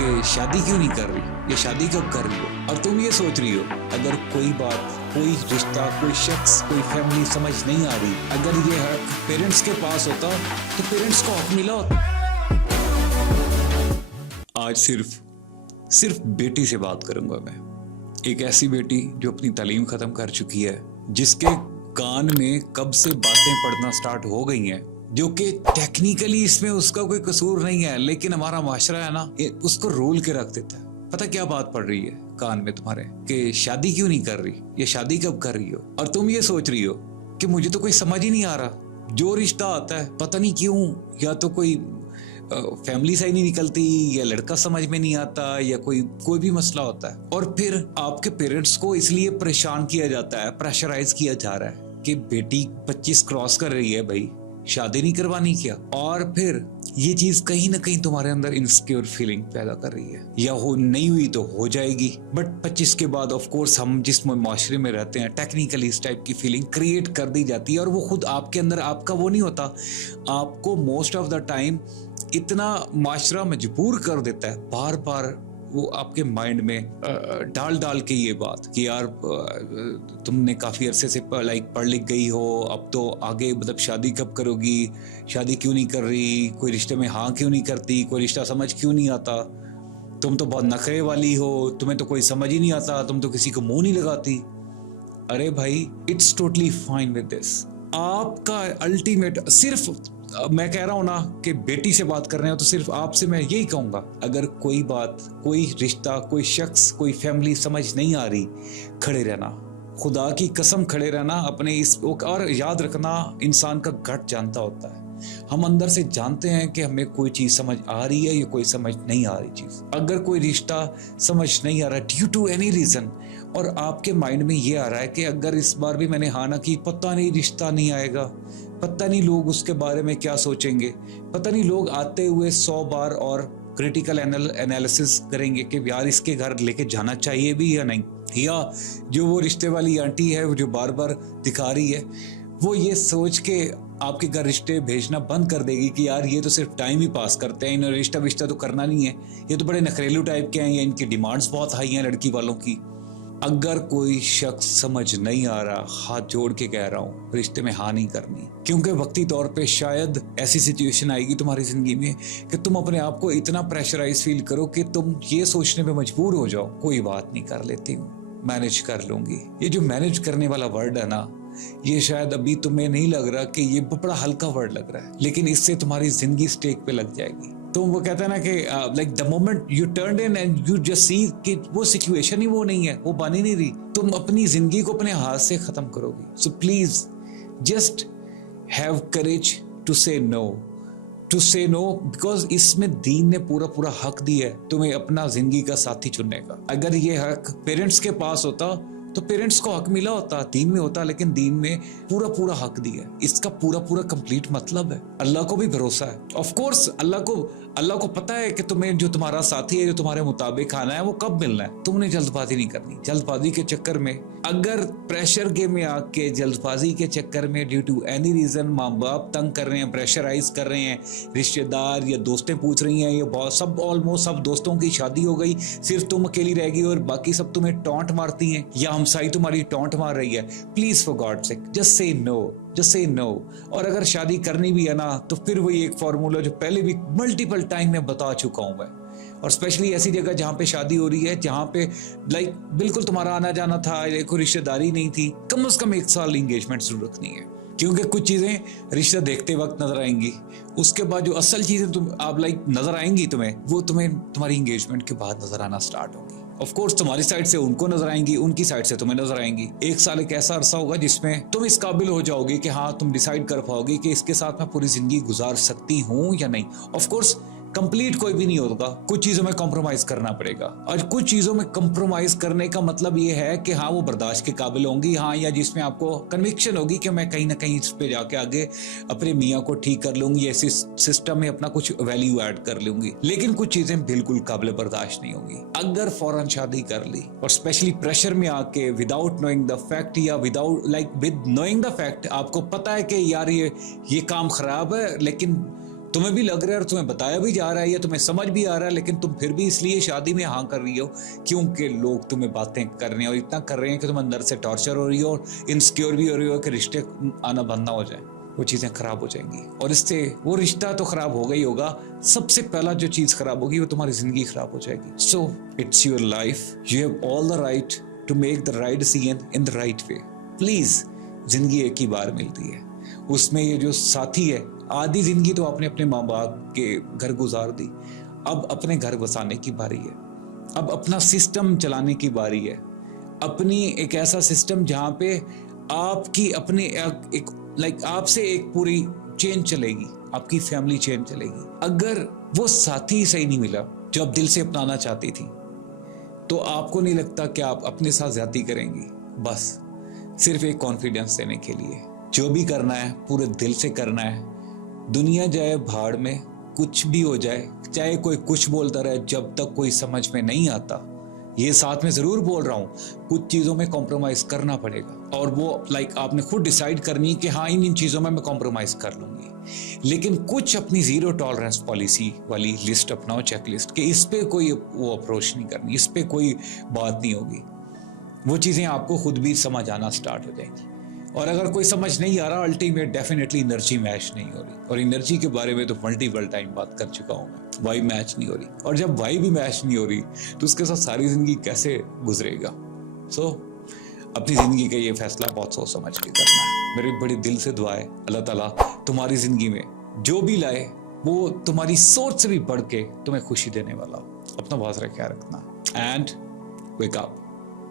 कि शादी क्यों नहीं कर रही या शादी कब कर रही हो, और तुम ये सोच रही हो अगर कोई बात, कोई रिश्ता, कोई शख्स, कोई फैमिली समझ नहीं आ रही, अगर ये हक पेरेंट्स के पास होता तो पेरेंट्स को हक मिला होता। आज सिर्फ बेटी से बात करूंगा मैं। एक ऐसी बेटी जो अपनी तालीम खत्म कर चुकी है, जिसके कान में कब से बातें पड़ना स्टार्ट हो गई हैं, जो कि टेक्निकली इसमें उसका कोई कसूर नहीं है, लेकिन हमारा माशरा है ना, उसको रोल के रख देता है। पता क्या बात पड़ रही है कान में तुम्हारे कि शादी क्यों नहीं कर रही या शादी कब कर रही हो, और तुम ये सोच रही हो कि मुझे तो कोई समझ ही नहीं आ रहा। जो रिश्ता आता है पता नहीं क्यों, या तो कोई फैमिली सही नहीं निकलती, या लड़का समझ में नहीं आता, या कोई भी मसला होता है, और फिर आपके पेरेंट्स को इसलिए परेशान किया जाता है, प्रेशराइज किया जा रहा है कि बेटी 25 क्रॉस कर रही है भाई, शादी नहीं करवानी क्या। और फिर ये चीज कहीं ना कहीं तुम्हारे अंदर इनसिक्योर फीलिंग पैदा कर रही है, या हो नहीं हुई तो हो जाएगी, बट 25 के बाद ऑफ कोर्स हम जिस माशरे में रहते हैं, टेक्निकली इस टाइप की फीलिंग क्रिएट कर दी जाती है, और वो खुद आपके अंदर, आपका वो नहीं होता। आपको मोस्ट ऑफ द टाइम इतना माशरा मजबूर कर देता है, बार बार वो आपके माइंड में डाल के ये बात कि यार तुमने काफ़ी अरसे से पढ़ लिख गई हो, अब तो आगे मतलब शादी कब करोगी, शादी क्यों नहीं कर रही, कोई रिश्ते में हाँ क्यों नहीं करती, कोई रिश्ता समझ क्यों नहीं आता, तुम तो बहुत नखरे वाली हो, तुम्हें तो कोई समझ ही नहीं आता, तुम तो किसी को मुंह नहीं लगाती। अरे भाई, it's totally fine with this. आपका अल्टीमेट, सिर्फ मैं कह रहा हूं ना कि बेटी से बात कर रहे हो तो सिर्फ आपसे मैं यही कहूंगा, अगर कोई बात, कोई रिश्ता, कोई शख्स, कोई फैमिली समझ नहीं आ रही, खड़े रहना, खुदा की कसम खड़े रहना अपने इस। और याद रखना, इंसान का गट जानता होता है, हम अंदर से जानते हैं कि हमें कोई चीज समझ आ रही है या कोई समझ नहीं आ रही चीज। अगर कोई रिश्ता समझ नहीं आ रहा ड्यू टू एनी रीजन, और आपके माइंड में ये आ रहा है कि अगर इस बार भी मैंने हाँ ना की, पता नहीं रिश्ता नहीं आएगा, पता नहीं लोग उसके बारे में क्या सोचेंगे, पता नहीं लोग आते हुए 100 बार और क्रिटिकल एनालिसिस करेंगे कि यार इसके घर लेके जाना चाहिए भी या नहीं, या जो वो रिश्ते वाली आंटी है जो बार बार दिखा रही है, वो ये सोच के आपके घर रिश्ते भेजना बंद कर देगी कि यार ये तो सिर्फ टाइम ही पास करते हैं, इन्हें रिश्ता विश्ता तो करना नहीं है, ये तो बड़े नखरेलू टाइप के हैं, या इनकी डिमांड्स बहुत हाई हैं लड़की वालों की। अगर कोई शख्स समझ नहीं आ रहा, हाथ जोड़ के कह रहा हूँ, रिश्ते में हाँ नहीं करनी, क्योंकि वक्ती तौर पे शायद ऐसी सिचुएशन आएगी तुम्हारी जिंदगी में कि तुम अपने आप को इतना प्रेशराइज फील करो कि तुम ये सोचने पे मजबूर हो जाओ, कोई बात नहीं, कर लेती हूँ, मैनेज कर लूंगी। ये जो मैनेज करने वाला वर्ड है ना, ये शायद अभी तुम्हें नहीं लग रहा कि ये बड़ा हल्का वर्ड लग रहा है, लेकिन इससे तुम्हारी जिंदगी स्टेक पे लग जाएगी। तो वो कहता है ना कि like the moment U turn in and you just see कि वो सिचुएशन ही वो नहीं है, वो बन ही नहीं रही, तुम अपनी जिंदगी को अपने हाथ से खत्म करोगी। So please just have courage to say no, because इसमें दीन ने पूरा हक दिया है तुम्हें अपना जिंदगी का साथी चुनने का। अगर ये हक पेरेंट्स के पास होता तो पेरेंट्स को हक मिला होता, दीन में होता, लेकिन दीन में पूरा हक दिया है। इसका पूरा कंप्लीट मतलब है, अल्लाह को भी भरोसा है, ऑफ कोर्स अल्लाह को पता है कि तुम्हें जो तुम्हारा साथी है, जो तुम्हारे मुताबिक खाना है, वो कब मिलना है। तुमने जल्दबाजी नहीं करनी। जल्दबाजी के चक्कर में, अगर प्रेशर गेम में आके जल्दबाजी के चक्कर में ड्यू टू एनी रीजन माँ बाप तंग कर रहे हैं, प्रेशराइज कर रहे हैं, रिश्तेदार या दोस्तें पूछ रही हैं, ये सब ऑलमोस्ट सब दोस्तों की शादी हो गई, सिर्फ तुम अकेली रहेगी और बाकी सब तुम्हें टॉन्ट मारती हैं, या हमसाई तुम्हारी टॉन्ट मार रही है, please for God sake just say no. और अगर शादी करनी भी है ना, तो फिर वही एक फॉर्मूला जो पहले भी मल्टीपल टाइम में बता चुका हूं मैं, और स्पेशली ऐसी जगह जहां पे शादी हो रही है, जहां पे लाइक बिल्कुल तुम्हारा आना जाना था, कोई रिश्तेदारी नहीं थी, कम से कम 1 साल एंगेजमेंट जरूर रखनी है, क्योंकि कुछ चीजें रिश्ता देखते वक्त नजर आएंगी, उसके बाद जो असल चीजें तुम आप लाइक नजर आएंगी तुम्हें, वो तुम्हें तुम्हारी एंगेजमेंट के बाद नजर आना स्टार्ट होगी। ऑफ कोर्स तुम्हारी साइड से उनको नजर आएंगी, उनकी साइड से तुम्हें नजर आएंगी। 1 साल एक ऐसा अरसा होगा जिसमें तुम इस काबिल हो जाओगे कि हाँ, तुम डिसाइड कर पाओगे कि इसके साथ मैं पूरी जिंदगी गुजार सकती हूँ या नहीं। ऑफ कोर्स कंप्लीट कोई भी नहीं होगा, कुछ चीजों में कॉम्प्रोमाइज करना पड़ेगा, और कुछ चीजों में कॉम्प्रोमाइज करने का मतलब ये है कि हाँ, वो बर्दाश्त के काबिल होंगी, हाँ, या जिसमें आपको कन्विक्शन होगी कि मैं कहीं ना कहीं इस पे जाके आगे अपने मियाँ को ठीक कर लूंगी, ऐसे सिस्टम में अपना कुछ वैल्यू ऐड कर लूंगी। लेकिन कुछ चीजें बिल्कुल काबिल बर्दाश्त नहीं होंगी अगर फौरन शादी कर ली, और स्पेशली प्रेशर में आके विदाउट नोइंग द फैक्ट, या without like with knowing the fact, आपको पता है कि यार ये काम खराब है, लेकिन तुम्हें भी लग रहा है और तुम्हें बताया भी जा रहा है या तुम्हें समझ भी आ रहा है, लेकिन तुम फिर भी इसलिए शादी में हाँ कर रही हो क्योंकि लोग तुम्हें बातें कर रहे हैं और इतना कर रहे हैं कि तुम अंदर से टॉर्चर हो रही हो और इनसिक्योर भी हो रही हो कि रिश्ते आना बंद ना हो जाए। वो चीज़ें खराब हो जाएंगी और इससे वो रिश्ता तो खराब होगा ही होगा, सबसे पहला जो चीज़ खराब होगी वो तुम्हारी जिंदगी खराब हो जाएगी। So it's your life, you have all the right to make the right decision in the right way. Please, जिंदगी एक ही बार मिलती है, उसमें ये जो साथी है, आधी जिंदगी तो आपने अपने माँ बाप के घर गुजार दी, अब अपने घर बसाने की बारी है, अब अपना सिस्टम चलाने की बारी है, अपनी एक ऐसा सिस्टम जहाँ पे आपकी अपने एक आपसे एक पूरी चेन चलेगी, आपकी फैमिली चेन चलेगी। अगर वो साथी सही नहीं मिला जो आप दिल से अपनाना चाहती थी, तो आपको नहीं लगता कि आप अपने साथ ज्यादती करेंगी, बस सिर्फ एक कॉन्फिडेंस देने के लिए। जो भी करना है पूरे दिल से करना है, दुनिया जाए भाड़ में, कुछ भी हो जाए, चाहे कोई कुछ बोलता रहे, जब तक कोई समझ में नहीं आता, ये साथ में जरूर बोल रहा हूँ, कुछ चीजों में कॉम्प्रोमाइज करना पड़ेगा और वो आपने खुद डिसाइड करनी कि हाँ इन चीजों में मैं कॉम्प्रोमाइज कर लूंगी, लेकिन कुछ अपनी जीरो टॉलरेंस पॉलिसी वाली लिस्ट अपनाओ, चेक लिस्ट, कि इस पे कोई वो अप्रोच नहीं करनी, इस पे कोई बात नहीं होगी। वो चीजें आपको खुद भी समझ आना स्टार्ट हो जाएंगी। और अगर कोई समझ नहीं आ रहा, अल्टीमेट डेफिनेटली एनर्जी मैच नहीं हो रही, और एनर्जी के बारे में तो मल्टीपल टाइम बात कर चुका हूं मैं, वाइब मैच नहीं हो रही, और जब वाइब भी मैच नहीं हो रही तो उसके साथ सारी जिंदगी कैसे गुजरेगा। सो अपनी जिंदगी का ये फैसला बहुत सोच समझ के करना है। मेरी बड़ी दिल से दुआ है अल्लाह ताला तुम्हारी जिंदगी में जो भी लाए वो तुम्हारी सोच से भी बढ़ के तुम्हें खुशी देने वाला हो। अपना बहुत सारा ख्याल रखना एंड वेक अप।